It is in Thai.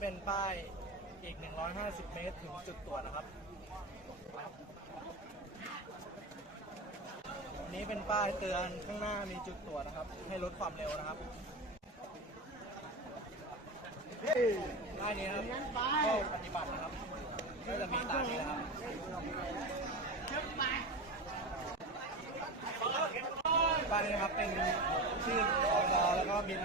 เป็นป้ายอีก150 เมตรถึงจุดตรวจนะครับอันนี้เป็นป้ายเตือนข้างหน้ามีจุดตรวจนะครับให้ลดความเร็วนะครับป้ายนี้ครับข้อปฏิบัตินะครับก็จะมีตามนี้นะครับป้ายนี้นะครับเป็นชื่อกองรแล้วก็บิน